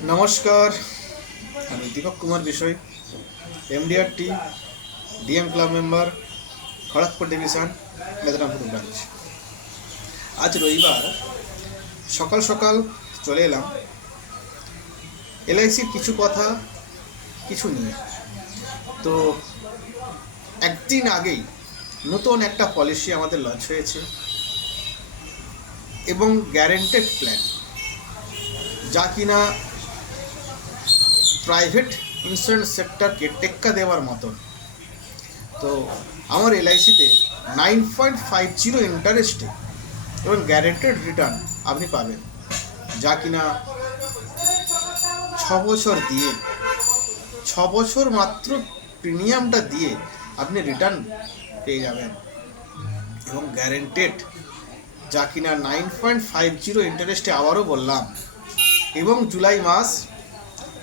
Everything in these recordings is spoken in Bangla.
নমস্কার, আমি দীপক কুমার বিষয়, MDRT DM club member, Kharagpur division, Medinipur branch. আজ রবিবার সকাল সকাল চলে এলাম এলআইসির কিছু নিয়ে। তো একদিন আগেই নতুন একটা পলিসি আমাদের লঞ্চ হয়েছে এবং গ্যারেন্টেড প্ল্যান, যা কিনা প্রাইভেট ইন্স্যুরেন্স সেক্টরকে টেক্কা দেওয়ার মতন। তো আমার এলআইসিতে 9.50 ইন্টারেস্টে এবং গ্যারেন্টেড রিটার্ন আপনি পাবেন, যা কিনা 6 বছর মাত্র প্রিমিয়ামটা দিয়ে আপনি রিটার্ন পেয়ে যাবেন এবং গ্যারেন্টেড, যা কিনা 9.50 ইন্টারেস্টে আবারও বললাম। এবং জুলাই মাস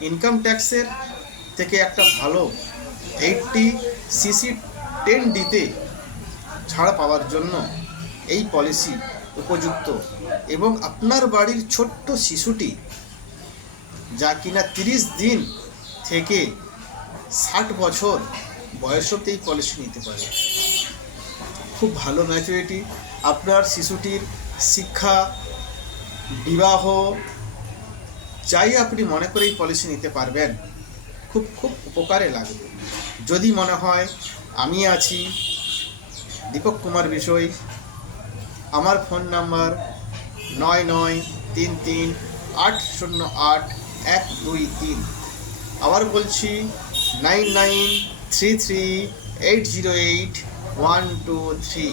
ইনকাম ট্যাক্সের থেকে একটা ভালো 80cc10Dতে ছাড় পাওয়ার জন্য এই পলিসি উপযুক্ত। এবং আপনার বাড়ির ছোট্ট শিশুটি, যা কিনা 30 দিন থেকে 60 বছর বয়স অবধি এই পলিসি নিতে পারে। খুব ভালো ম্যাচুরিটি। আপনার শিশুটির শিক্ষা, বিবাহ, যাই আপনি মনে করে এই পলিসি নিতে পারবেন, খুব উপকারে লাগবে। যদি মনে হয় আমি আছি দীপক কুমার বিষয়, আমার ফোন নাম্বার 9933808123। আবার বলছি 9933808123।